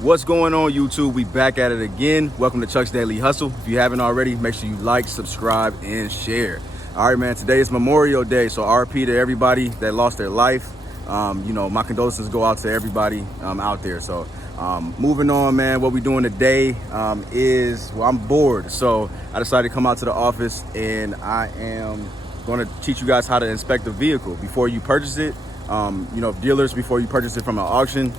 What's going on, YouTube? We back at it again. Welcome to Chuck's Daily Hustle. If you haven't already, make sure you like, subscribe, and share. All right, man, today is Memorial Day, so RP to everybody that lost their life. You know, my condolences go out to everybody out there. So moving on, man, what we doing today is, well, I'm bored. So I decided to come out to the office and I am going to teach you guys how to inspect a vehicle before you purchase it. You know, dealers, before you purchase it from an auction.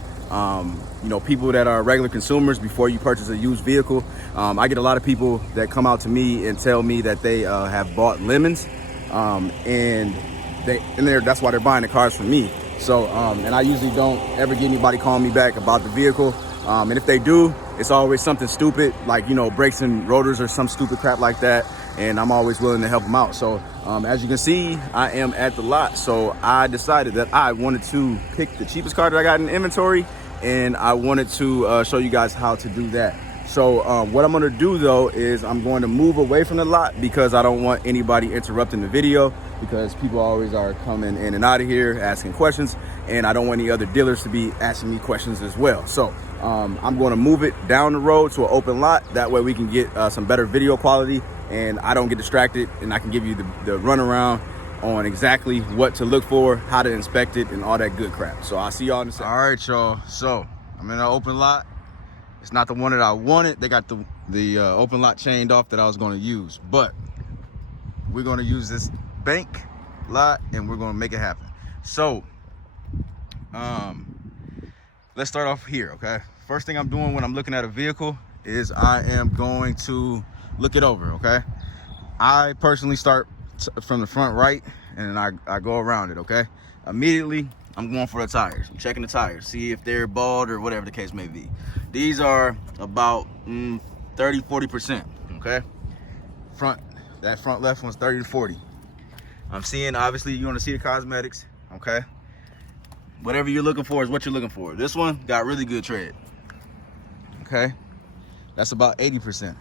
You know, people that are regular consumers, before you purchase a used vehicle. I get a lot of people that come out to me and tell me that they have bought lemons, and that's why they're buying the cars from me. So and I usually don't ever get anybody calling me back about the vehicle, and if they do, it's always something stupid, like, you know, brakes and rotors or some stupid crap like that, and I'm always willing to help them out. So as you can see, I am at the lot. So I decided that I wanted to pick the cheapest car that I got in inventory, and I wanted to show you guys how to do that. So what I'm going to do, though, is I'm going to move away from the lot because I don't want anybody interrupting the video, because people always are coming in and out of here asking questions, and I don't want any other dealers to be asking me questions as well. So I'm going to move it down the road to an open lot. That way we can get some better video quality and I don't get distracted, and I can give you the runaround on exactly what to look for, how to inspect it, and all that good crap. So I'll see y'all in a second. All right, y'all. So I'm in an open lot. It's not the one that I wanted. They got the open lot chained off that I was going to use, but we're going to use this bank lot and we're going to make it happen. So let's start off here, okay? First thing I'm doing when I'm looking at a vehicle is I am going to look it over, okay? I personally start from the front right, and then I go around it, okay? Immediately, I'm going for the tires. I'm checking the tires, see if they're bald or whatever the case may be. These are about 30-40%, okay? That front left one's 30 to 40. I'm seeing, obviously, you want to see the cosmetics, okay? Whatever you're looking for is what you're looking for. This one got really good tread, okay? That's about 80%.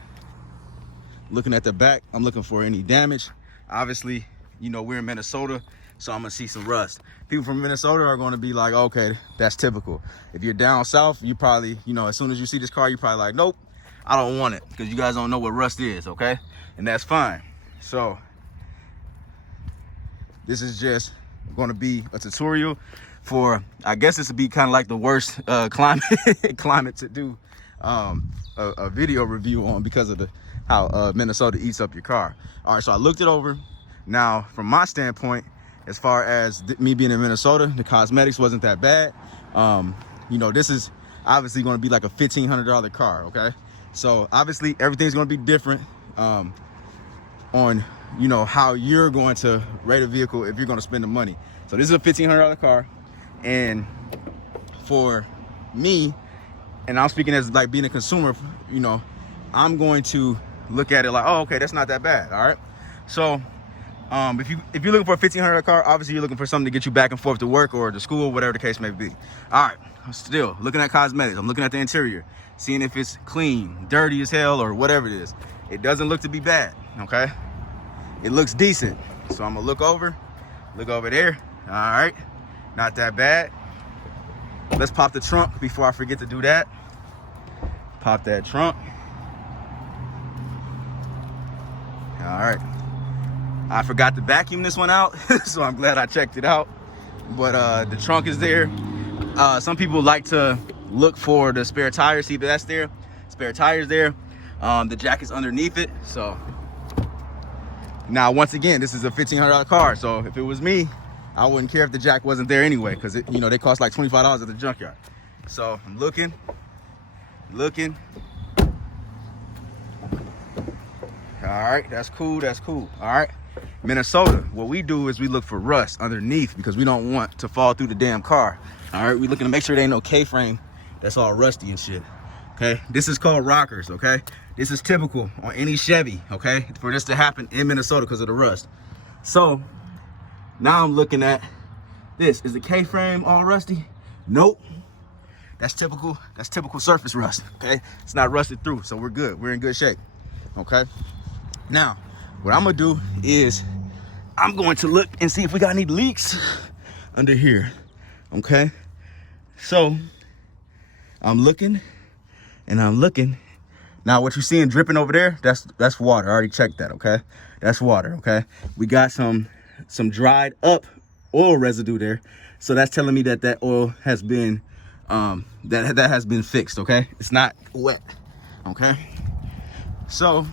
Looking at the back, I'm looking for any damage. Obviously, you know, we're in Minnesota, so I'm gonna see some rust. People from Minnesota are gonna be like, okay, that's typical. If you're down south, you probably, you know, as soon as you see this car, you're probably like, nope, I don't want it, because you guys don't know what rust is, okay? And that's fine. So this is just gonna be a tutorial for, I guess this would be kind of like the worst climate to do a video review on, because of how Minnesota eats up your car. All right, so I looked it over. Now, from my standpoint, as far as me being in Minnesota, the cosmetics wasn't that bad. You know, this is obviously going to be like a $1,500 car, okay? So obviously everything's going to be different on, you know, how you're going to rate a vehicle if you're going to spend the money. So this is a $1,500 car, and for me, and I'm speaking as like being a consumer, you know, I'm going to look at it like, oh, okay, that's not that bad. All right. So if you're looking for a $1,500 car, obviously you're looking for something to get you back and forth to work or to school, whatever the case may be. All right, I'm still looking at cosmetics. I'm looking at the interior, seeing if it's clean, dirty as hell, or whatever it is. It doesn't look to be bad, okay? It looks decent. So I'm gonna look over there. All right, not that bad. Let's pop the trunk before I forget to do that. Pop that trunk. All right, I forgot to vacuum this one out, so I'm glad I checked it out. But the trunk is there. Some people like to look for the spare tire, see if that's there. Spare tire's there. The jack is underneath it. So now, once again, this is a $1,500 car, so if it was me, I wouldn't care if the jack wasn't there anyway, because you know, they cost like $25 at the junkyard. So I'm looking. All right, that's cool. All right, Minnesota, what we do is we look for rust underneath, because we don't want to fall through the damn car. All right, we're looking to make sure there ain't no K-frame that's all rusty and shit. Okay, this is called rockers. Okay, this is typical on any Chevy, okay, for this to happen in Minnesota because of the rust. So now I'm looking at this. Is the K-frame all rusty? Nope. That's typical surface rust. Okay, it's not rusted through, so we're good. We're in good shape. Okay, now what I'm gonna do is I'm going to look and see if we got any leaks under here. Okay, so I'm looking and I'm looking. Now what you're seeing dripping over there, that's water. I already checked that, okay? That's water, okay? We got some dried up oil residue there. So that's telling me that oil has been, that has been fixed, okay? It's not wet, okay? So,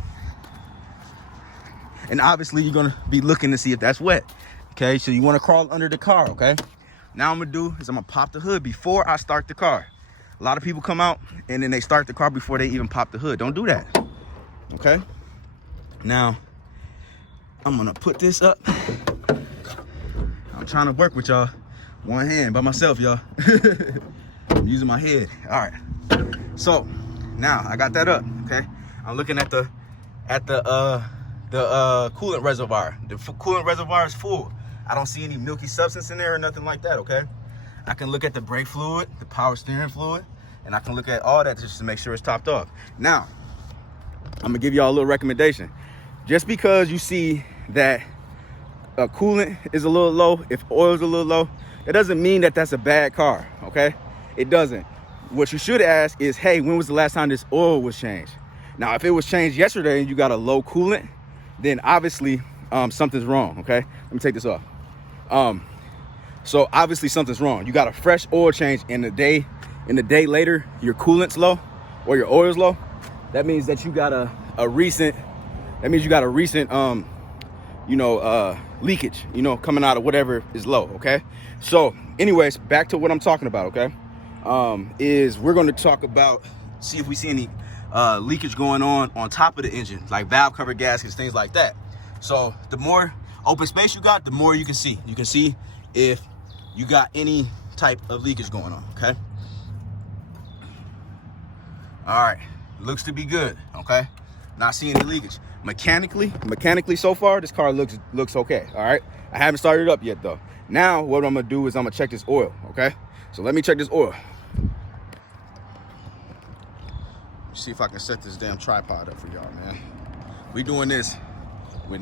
and obviously you're gonna be looking to see if that's wet, okay? So you wanna crawl under the car, okay? Now I'm gonna do is I'm gonna pop the hood before I start the car. A lot of people come out and then they start the car before they even pop the hood. Don't do that, okay? Now, I'm gonna put this up. I'm trying to work with y'all. One hand by myself, y'all. I'm using my head. All right. So now I got that up, okay? I'm looking at the coolant reservoir. The coolant reservoir is full. I don't see any milky substance in there or nothing like that, okay? I can look at the brake fluid, the power steering fluid, and I can look at all that just to make sure it's topped off. Now, I'm gonna give y'all a little recommendation. Just because you see that a coolant is a little low, if oil is a little low, it doesn't mean that that's a bad car, okay? It doesn't. What you should ask is, hey, when was the last time this oil was changed? Now, if it was changed yesterday and you got a low coolant, then obviously something's wrong, okay? Let me take this off. So obviously something's wrong. You got a fresh oil change in the day later, your coolant's low or your oil's low. That means that you got a recent leakage, coming out of whatever is low, okay? So anyways, back to what I'm talking about, okay? Is we're going to talk about, see if we see any leakage going on top of the engine, like valve cover gaskets, things like that. So the more open space you got, the more you can see. You can see if you got any type of leakage going on, okay? All right, looks to be good, okay? Not seeing any leakage. Mechanically so far, this car looks okay, all right? I haven't started it up yet though. Now what I'm gonna do is I'm gonna check this oil, okay? So let me check this oil. See if I can set this damn tripod up for y'all, man. We doing this with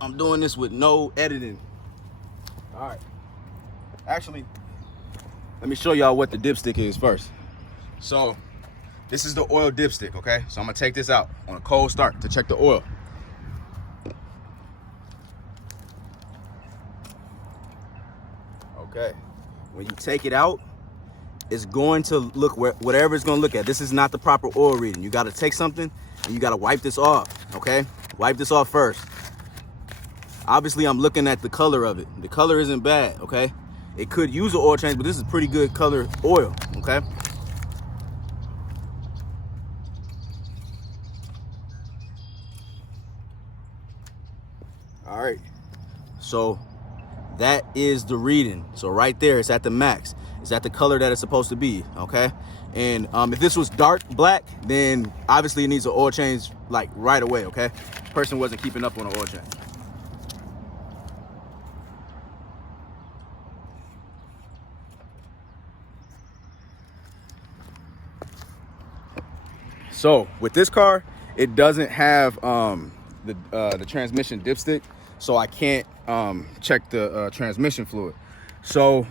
I'm doing this with no editing. All right. Actually, let me show y'all what the dipstick is first. So this is the oil dipstick, okay? So I'm gonna take this out on a cold start to check the oil. Okay. When you take it out, it's going to look whatever it's gonna look at. This is not the proper oil reading. You gotta take something and you gotta wipe this off, okay? Wipe this off first. Obviously, I'm looking at the color of it. The color isn't bad, okay? It could use an oil change, but this is pretty good color oil, okay? All right, so that is the reading. So right there, it's at the max. It's at the color that it's supposed to be, okay? And if this was dark black, then obviously it needs an oil change like right away, okay? Person wasn't keeping up on an oil change. So with this car, it doesn't have the transmission dipstick, so I can't check the transmission fluid. So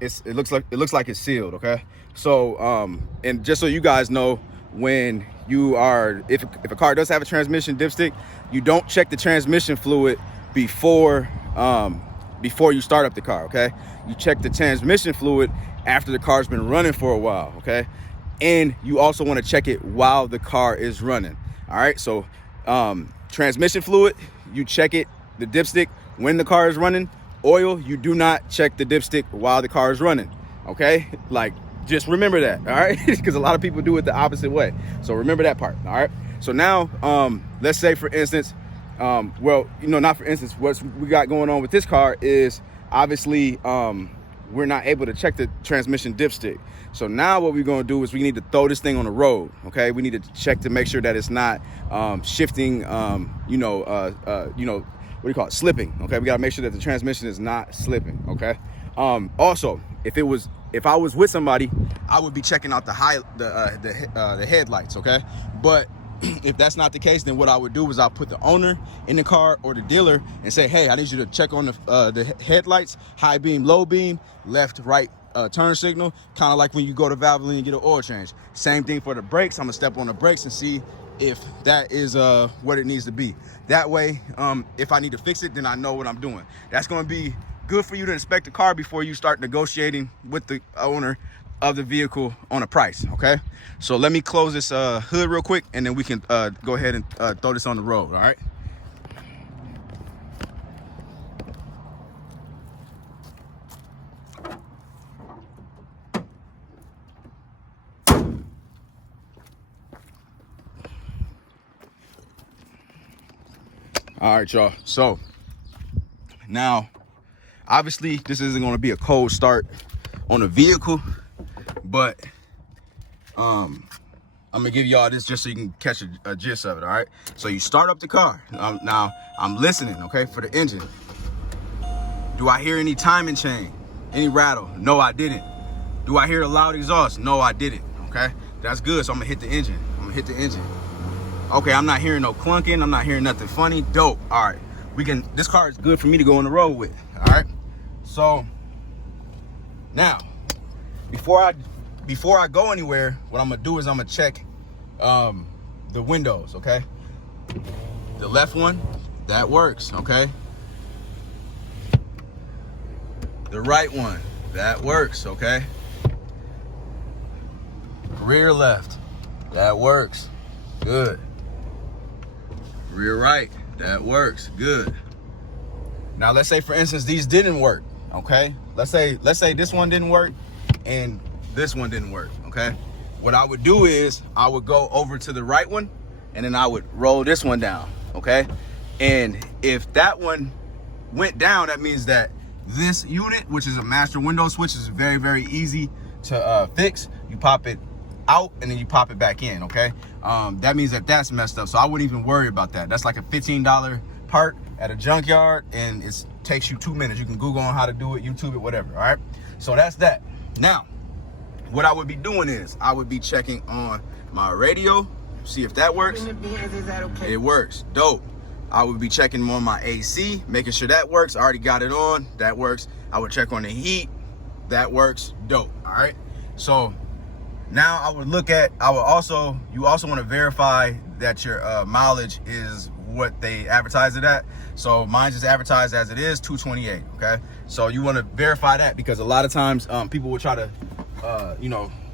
it looks like it's sealed, okay? So and just so you guys know, when you are if a car does have a transmission dipstick, you don't check the transmission fluid before you start up the car, okay? You check the transmission fluid after the car's been running for a while, okay? And you also want to check it while the car is running. All right, so transmission fluid, you check it, the dipstick, when the car is running. Oil, you do not check the dipstick while the car is running, okay? Like, just remember that, all right? Because a lot of people do it the opposite way. So remember that part, all right? So now, let's say, for instance, well, not for instance, what we got going on with this car is obviously we're not able to check the transmission dipstick. So now what we're gonna do is we need to throw this thing on the road, okay? We need to check to make sure that it's not shifting, slipping, okay? We gotta make sure that the transmission is not slipping, okay? Also, if I was with somebody, I would be checking out the headlights, okay? But if that's not the case, then what I would do is I'll put the owner in the car or the dealer and say, hey, I need you to check on the headlights, high beam, low beam, left, right, turn signal, kind of like when you go to Valvoline and get an oil change. Same thing for the brakes. I'm gonna step on the brakes and see if that is what it needs to be. That way, if I need to fix it, then I know what I'm doing. That's gonna be good for you to inspect the car before you start negotiating with the owner of the vehicle on a price, okay? So let me close this hood real quick, and then we can go ahead and throw this on the road, all right? All right, y'all. So now, obviously, this isn't going to be a cold start on the vehicle, but I'm gonna give y'all this just so you can catch a gist of it. All right. So you start up the car. Now I'm listening, okay, for the engine. Do I hear any timing chain, any rattle? No, I didn't. Do I hear a loud exhaust? No, I didn't. Okay, that's good. So I'm gonna hit the engine. Okay, I'm not hearing no clunking. I'm not hearing nothing funny. Dope. All right, this car is good for me to go on the road with. All right. So now, before I go anywhere, what I'm gonna do is I'm gonna check the windows. Okay, the left one, that works. Okay, the right one, that works. Okay, rear left, that works. Good. Rear right, that works. Good. Now let's say, for instance, these didn't work. Okay, let's say this one didn't work and this one didn't work. Okay, what I would do is I would go over to the right one and then I would roll this one down. Okay, and if that one went down, that means that this unit, which is a master window switch, is very, very easy to fix. You pop it out and then you pop it back in. Okay, that means that that's messed up, so I wouldn't even worry about that. That's like a $15 part at a junkyard, and it takes you 2 minutes. You can Google on how to do it, YouTube it, whatever. All right, so that's that. Now what I would be doing is I would be checking on my radio, see if that works. It works. Dope. I would be checking on my AC, making sure that works. I already got it on. That works. I would check on the heat. That works. Dope. All right, so now I would look at, you also want to verify that your mileage is what they advertise it at. So mine's just advertised as it is, 228. Okay, so you want to verify that, because a lot of times people will try to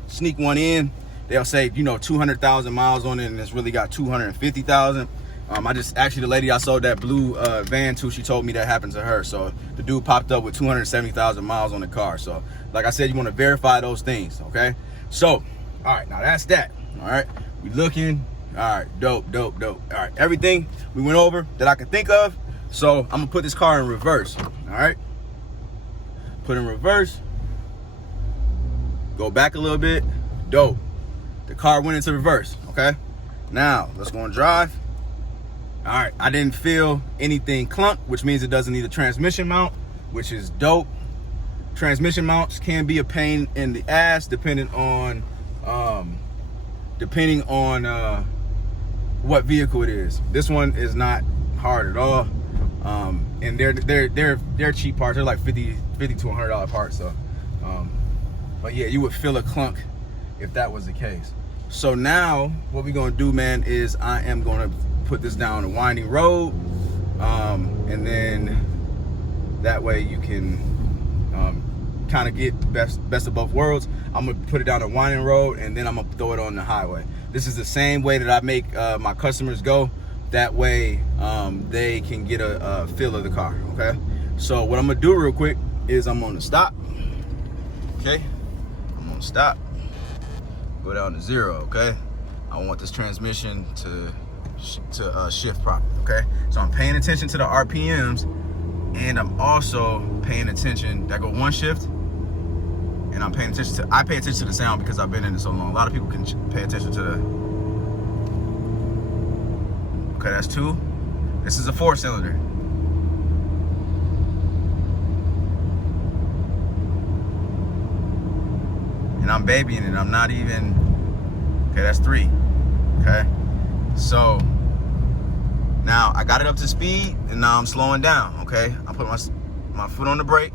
sneak one in. They'll say 200,000 miles on it, and it's really got 250,000. The lady I sold that blue van to, she told me that happened to her. So the dude popped up with 270,000 miles on the car. So like I said, you want to verify those things. Okay, so all right, now that's that. All right, we looking. All right, dope. All right, everything we went over that I could think of. So I'm gonna put this car in reverse. All right, put in reverse. Go back a little bit. Dope. The car went into reverse. Okay, now let's go and drive. All right, I didn't feel anything clunk, which means it doesn't need a transmission mount, which is dope. Transmission mounts can be a pain in the ass depending on what vehicle it is. This one is not hard at all, and they're cheap parts. They're like $50 to $100 parts. So, but yeah, you would feel a clunk if that was the case. So now what we're gonna do, man, is I am gonna put this down a winding road, and then that way you can kind of get best of both worlds. I'm gonna put it down a winding road, and then I'm gonna throw it on the highway. This is the same way that I make my customers go. That way they can get a feel of the car. Okay, so what I'm gonna do real quick is I'm gonna stop. Okay, I'm gonna stop, go down to 0. Okay, I want this transmission to shift properly. Okay, so I'm paying attention to the RPMs, and I'm also paying attention. That go one shift, and I pay attention to the sound because I've been in it so long. A lot of people can pay attention to the. Okay, that's 2. This is a 4-cylinder. And I'm babying it. I'm not even. Okay, that's 3. Okay, so now I got it up to speed, and now I'm slowing down. Okay, I put my foot on the brake.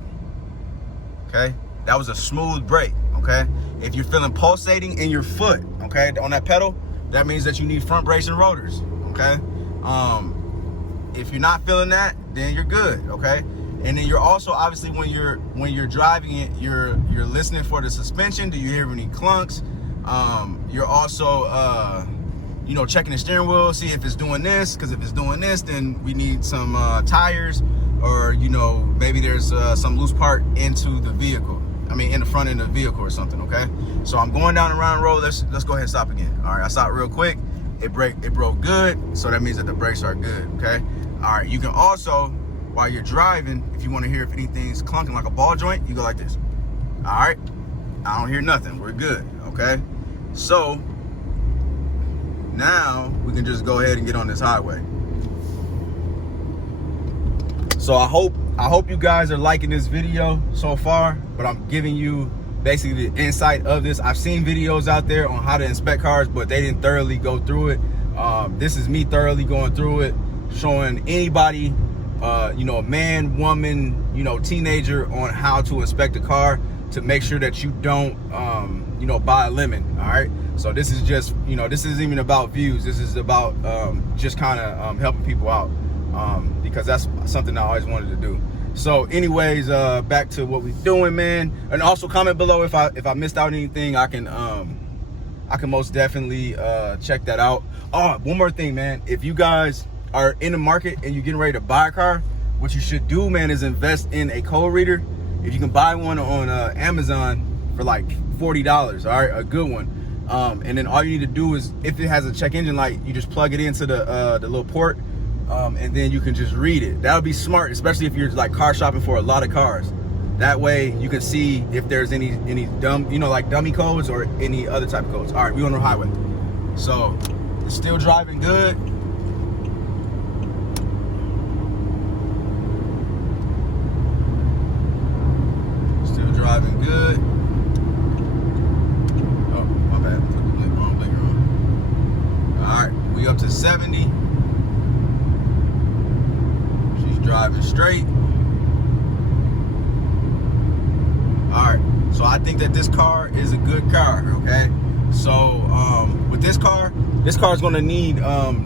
Okay, that was a smooth brake, okay? If you're feeling pulsating in your foot, okay, on that pedal, that means that you need front brakes and rotors, okay? If you're not feeling that, then you're good, okay? And then you're also, obviously, when you're driving it, you're listening for the suspension. Do you hear any clunks? You're also, you know, checking the steering wheel, see if it's doing this, because if it's doing this, then we need some tires, or, you know, maybe there's some loose part into the vehicle. I mean, in the front end of the vehicle or something, okay? So I'm going down the round road. Let's go ahead and stop again. All right, I stopped real quick. It broke good, so that means that the brakes are good, okay? All right, you can also, while you're driving, if you want to hear if anything's clunking like a ball joint, you go like this. All right, I don't hear nothing. We're good, okay? So now we can just go ahead and get on this highway. So I hope you guys are liking this video so far, but I'm giving you basically the insight of this. I've seen videos out there on how to inspect cars, but they didn't thoroughly go through it. This is me thoroughly going through it, showing anybody, you know, a man, woman, you know, teenager, on how to inspect a car to make sure that you don't, you know, buy a lemon. All right. So this is just, you know, this isn't even about views. This is about just kind of helping people out, because that's something I always wanted to do. So anyways, back to what we're doing, man. And also comment below if I missed out anything. I can most definitely check that out. Oh, one more thing, man. If you guys are in the market and you're getting ready to buy a car, what you should do, man, is invest in a code reader. If you can buy one on Amazon for like $40, all right, a good one. And then all you need to do is, if it has a check engine light, you just plug it into the little port, and then you can just read it. That'll be smart, especially if you're like car shopping for a lot of cars. That way you can see if there's any dumb, you know, like dummy codes or any other type of codes. All right, we're on the highway. So it's still driving good. Still driving good. Oh, my bad. Put the wrong blinker on. All right, we up to 70. She's driving straight. All right, so I think that this car is a good car, okay? So with this car is going to need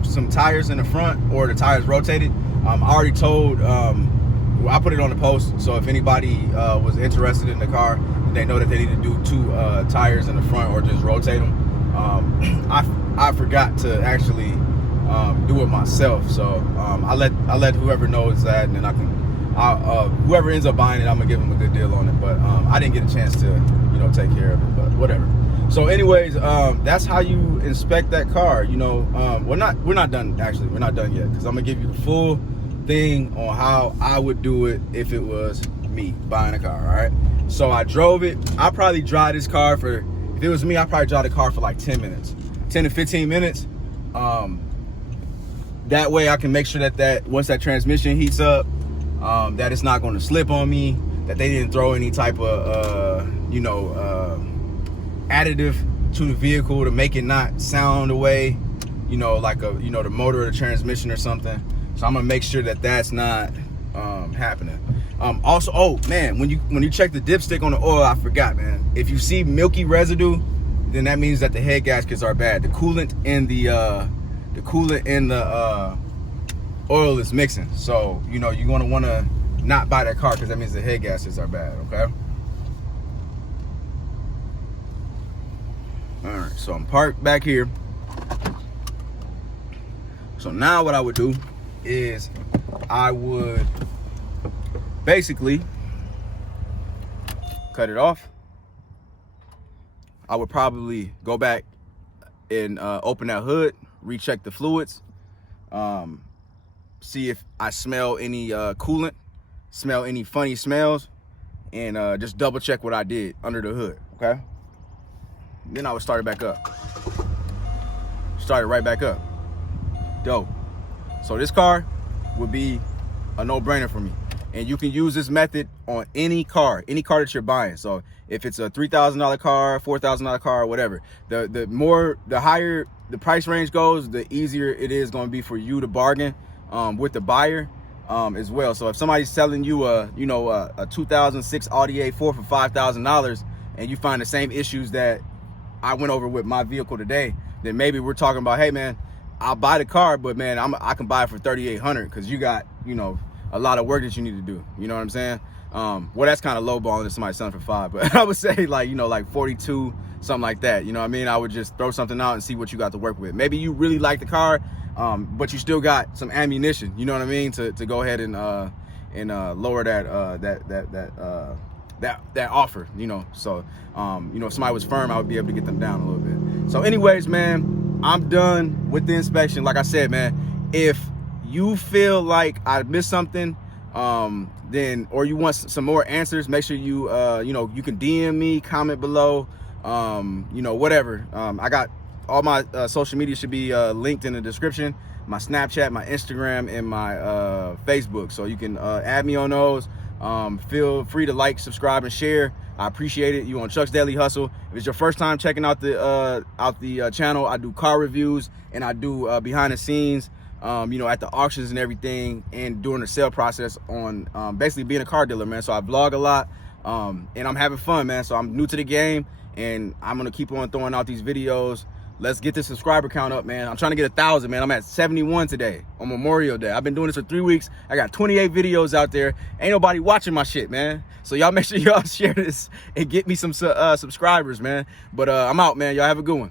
some tires in the front, or the tires rotated. I already told, well, I put it on the post, so if anybody was interested in the car, they know that they need to do 2 tires in the front or just rotate them. I forgot to actually do it myself, so I let whoever knows that, and then whoever ends up buying it, I'm gonna give them a good deal on it. But I didn't get a chance to, you know, take care of it, but whatever. So anyways, that's how you inspect that car. You know, we're not done, actually. We're not done yet, because I'm gonna give you the full thing on how I would do it if it was me buying a car. All right, so I drove it. I probably drive this car for, if it was me, I probably drive the car for like 10 minutes, 10 to 15 minutes. That way I can make sure that once that transmission heats up, that it's not going to slip on me, that they didn't throw any type of you know, additive to the vehicle to make it not sound away, you know, like a, you know, the motor or the transmission or something. So I'm gonna make sure that that's not happening. Also, oh man, when you check the dipstick on the oil, I forgot, man, if you see milky residue, then that means that the head gaskets are bad. The coolant in the oil is mixing. So, you know, you're gonna wanna not buy that car, because that means the head gaskets are bad, okay? All right, so I'm parked back here. So now what I would do is I would basically cut it off. I would probably go back and open that hood, recheck the fluids, see if I smell any coolant, smell any funny smells, and just double check what I did under the hood, okay? Then I would start it back up. Start it right back up. Dope. So this car would be a no-brainer for me. And you can use this method on any car that you're buying. So if it's a $3,000 car, $4,000 car, whatever, the higher the price range goes, the easier it is going to be for you to bargain with the buyer. as well. So if somebody's selling you a 2006 Audi A4 for $5,000 and you find the same issues that I went over with my vehicle today, then maybe we're talking about, hey man, I'll buy the car, but man, I can buy it for $3,800 because you got, a lot of work that you need to do. You know what I'm saying? Well, that's kind of lowballing if somebody's selling for $5,000, but I would say like 42, something like that. You know what I mean? I would just throw something out and see what you got to work with. Maybe you really like the car, but you still got some ammunition. You know what I mean? To go ahead and lower that offer. So if somebody was firm, I would be able to get them down a little bit. So anyways, man, I'm done with the inspection. Like I said, man, if you feel like I missed something, then, or you want some more answers, make sure you you can DM me, comment below, whatever. I got all my social media should be linked in the description, my Snapchat, my Instagram, and my Facebook, so you can add me on those. Feel free to like, subscribe, and share. I appreciate it. You on Chuck's Daily Hustle. If it's your first time checking out the channel, I do car reviews and I do behind the scenes, at the auctions and everything, and during the sale process on basically being a car dealer, man. So I vlog a lot, and I'm having fun, man. So I'm new to the game, and I'm gonna keep on throwing out these videos. Let's get the subscriber count up, man. I'm trying to get 1,000, man. I'm at 71 today on Memorial Day. I've been doing this for 3 weeks. I got 28 videos out there. Ain't nobody watching my shit, man. So y'all make sure y'all share this and get me some subscribers, man. But I'm out, man. Y'all have a good one.